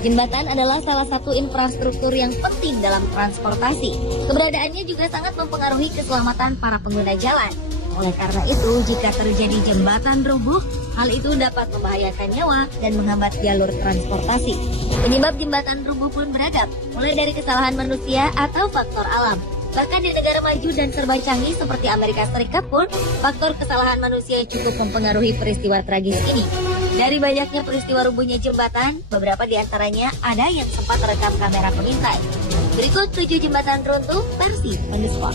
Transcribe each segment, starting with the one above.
Jembatan adalah salah satu infrastruktur yang penting dalam transportasi. Keberadaannya juga sangat mempengaruhi keselamatan para pengguna jalan. Oleh karena itu, jika terjadi jembatan rubuh, hal itu dapat membahayakan nyawa dan menghambat jalur transportasi. Penyebab jembatan rubuh pun beragam, mulai dari kesalahan manusia atau faktor alam. Bahkan di negara maju dan serba canggih seperti Amerika Serikat pun, faktor kesalahan manusia cukup mempengaruhi peristiwa tragis ini. Dari banyaknya peristiwa rubuhnya jembatan, beberapa di antaranya ada yang sempat terekam kamera pengintai. Berikut 7 jembatan runtuh versi on the spot.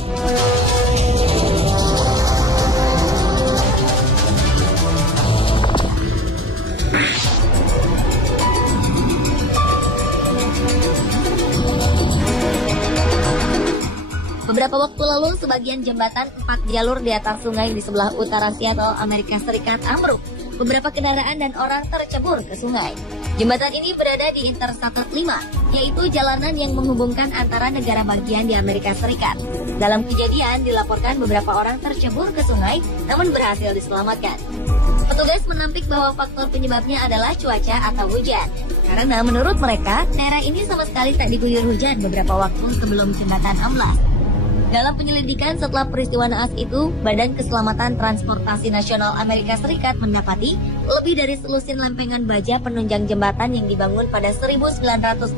Beberapa waktu lalu, sebagian jembatan 4 jalur di atas sungai di sebelah utara Seattle, Amerika Serikat ambruk. Beberapa kendaraan dan orang tercebur ke sungai. Jembatan ini berada di Interstate 5, yaitu jalanan yang menghubungkan antara negara bagian di Amerika Serikat. Dalam kejadian, dilaporkan beberapa orang tercebur ke sungai, namun berhasil diselamatkan. Petugas menampik bahwa faktor penyebabnya adalah cuaca atau hujan. Karena menurut mereka, daerah ini sama sekali tak diguyur hujan beberapa waktu sebelum jembatan amblas. Dalam penyelidikan setelah peristiwa naas itu, Badan Keselamatan Transportasi Nasional Amerika Serikat mendapati lebih dari selusin lempengan baja penunjang jembatan yang dibangun pada 1955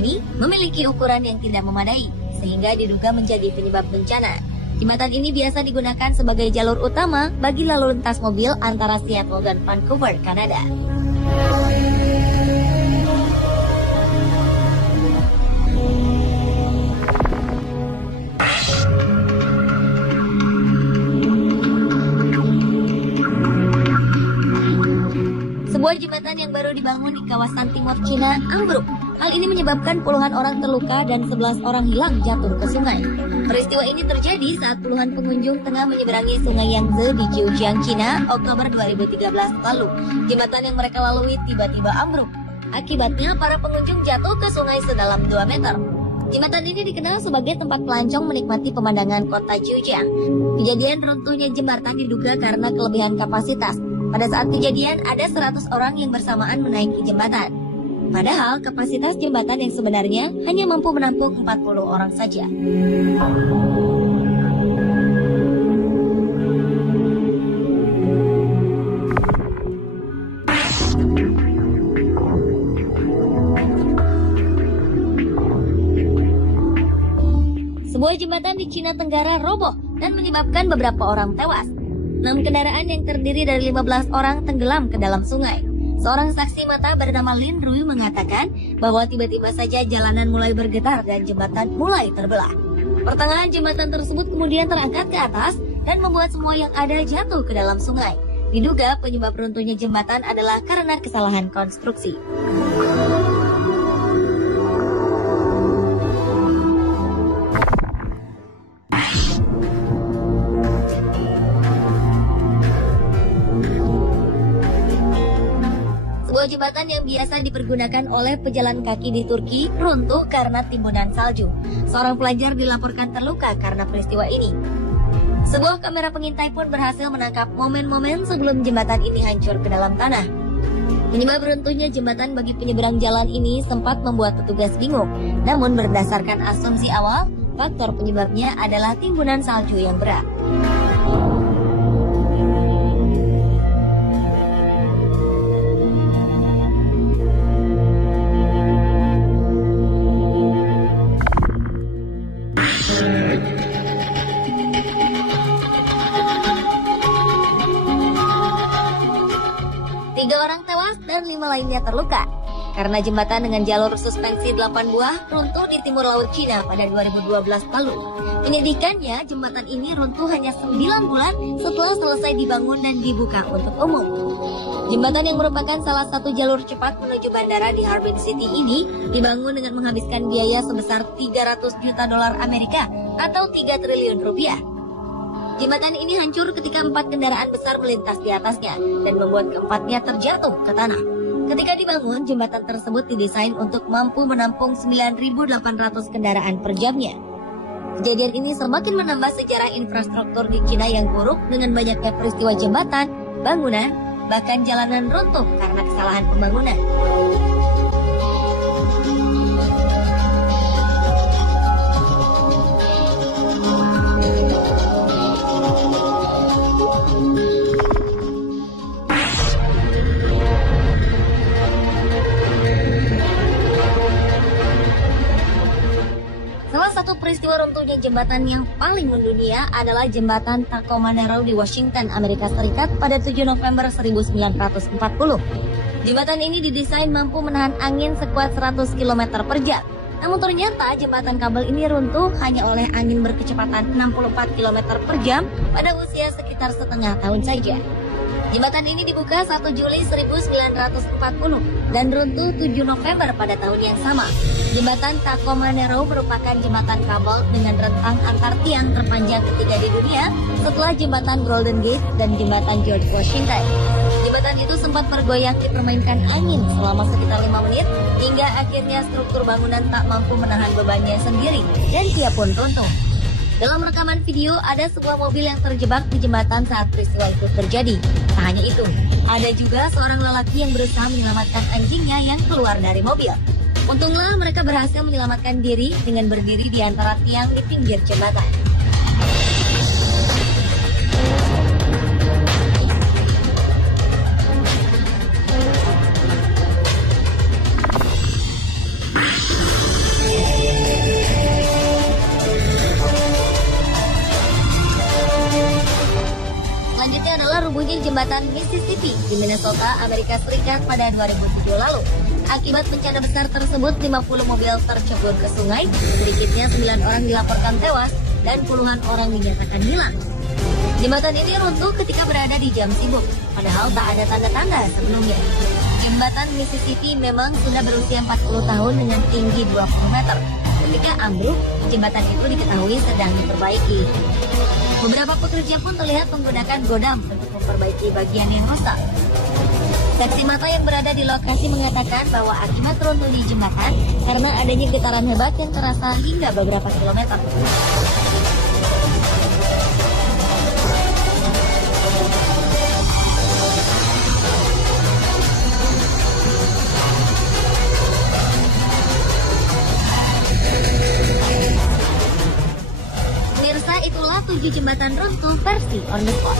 ini memiliki ukuran yang tidak memadai, sehingga diduga menjadi penyebab bencana. Jembatan ini biasa digunakan sebagai jalur utama bagi lalu lintas mobil antara Seattle dan Vancouver, Kanada. Sebuah jembatan yang baru dibangun di kawasan timur Cina ambruk. Hal ini menyebabkan puluhan orang terluka dan 11 orang hilang jatuh ke sungai. Peristiwa ini terjadi saat puluhan pengunjung tengah menyeberangi sungai Yangtze di Zhejiang, Cina, Oktober 2013 lalu. Jembatan yang mereka lalui tiba-tiba ambruk. Akibatnya, para pengunjung jatuh ke sungai sedalam 2 meter. Jembatan ini dikenal sebagai tempat pelancong menikmati pemandangan kota Zhejiang. Kejadian runtuhnya jembatan diduga karena kelebihan kapasitas. Pada saat kejadian, ada 100 orang yang bersamaan menaiki jembatan. Padahal, kapasitas jembatan yang sebenarnya hanya mampu menampung 40 orang saja. Sebuah jembatan di Cina Tenggara roboh dan menyebabkan beberapa orang tewas. 6 kendaraan yang terdiri dari 15 orang tenggelam ke dalam sungai. Seorang saksi mata bernama Lin Rui mengatakan bahwa tiba-tiba saja jalanan mulai bergetar dan jembatan mulai terbelah. Pertengahan jembatan tersebut kemudian terangkat ke atas dan membuat semua yang ada jatuh ke dalam sungai. Diduga penyebab runtuhnya jembatan adalah karena kesalahan konstruksi. Sebuah jembatan yang biasa dipergunakan oleh pejalan kaki di Turki runtuh karena timbunan salju. Seorang pelajar dilaporkan terluka karena peristiwa ini. Sebuah kamera pengintai pun berhasil menangkap momen-momen sebelum jembatan ini hancur ke dalam tanah. Penyebab runtuhnya jembatan bagi penyeberang jalan ini sempat membuat petugas bingung. Namun berdasarkan asumsi awal, faktor penyebabnya adalah timbunan salju yang berat. Tiga orang tewas dan 5 lainnya terluka karena jembatan dengan jalur suspensi 8 buah runtuh di timur laut Cina pada 2012 lalu. Menyedihkannya, jembatan ini runtuh hanya 9 bulan setelah selesai dibangun dan dibuka untuk umum. Jembatan yang merupakan salah satu jalur cepat menuju bandara di Harbin City ini dibangun dengan menghabiskan biaya sebesar 300 juta dolar Amerika atau 3 triliun rupiah. Jembatan ini hancur ketika 4 kendaraan besar melintas di atasnya dan membuat keempatnya terjatuh ke tanah. Ketika dibangun, jembatan tersebut didesain untuk mampu menampung 9.800 kendaraan per jamnya. Kejadian ini semakin menambah sejarah infrastruktur di Cina yang buruk dengan banyaknya peristiwa jembatan, bangunan, bahkan jalanan runtuh karena kesalahan pembangunan. satu-satunya jembatan yang paling mendunia adalah jembatan Tacoma Narrow di Washington, Amerika Serikat pada 7 November 1940. Jembatan ini didesain mampu menahan angin sekuat 100 km per jam. Namun ternyata jembatan kabel ini runtuh hanya oleh angin berkecepatan 64 km per jam pada usia sekitar setengah tahun saja. Jembatan ini dibuka 1 Juli 1940 dan runtuh 7 November pada tahun yang sama. Jembatan Tacoma Narrow merupakan jembatan kabel dengan rentang antar tiang terpanjang ketiga di dunia setelah jembatan Golden Gate dan jembatan George Washington. Jembatan itu sempat bergoyang dipermainkan angin selama sekitar 5 menit hingga akhirnya struktur bangunan tak mampu menahan bebannya sendiri dan dia pun runtuh. Dalam rekaman video, ada sebuah mobil yang terjebak di jembatan saat peristiwa itu terjadi. Tak hanya itu, ada juga seorang lelaki yang berusaha menyelamatkan anjingnya yang keluar dari mobil. Untunglah mereka berhasil menyelamatkan diri dengan berdiri di antara tiang di pinggir jembatan. Selanjutnya adalah rubuhnya jembatan Mississippi di Minnesota, Amerika Serikat pada 2007 lalu. Akibat bencana besar tersebut, 50 mobil tercebur ke sungai, sedikitnya 9 orang dilaporkan tewas dan puluhan orang dinyatakan hilang. Jembatan ini runtuh ketika berada di jam sibuk, padahal tak ada tanda-tanda sebelumnya. Jembatan Mississippi memang sudah berusia 40 tahun dengan tinggi 20 meter. Ketika ambruk, jembatan itu diketahui sedang diperbaiki. Beberapa pekerja pun terlihat menggunakan godam untuk memperbaiki bagian yang rusak. Saksi mata yang berada di lokasi mengatakan bahwa akibat runtuhnya jembatan karena adanya getaran hebat yang terasa hingga beberapa kilometer. Pemirsa, itulah 7 jembatan runtuh versi on the spot.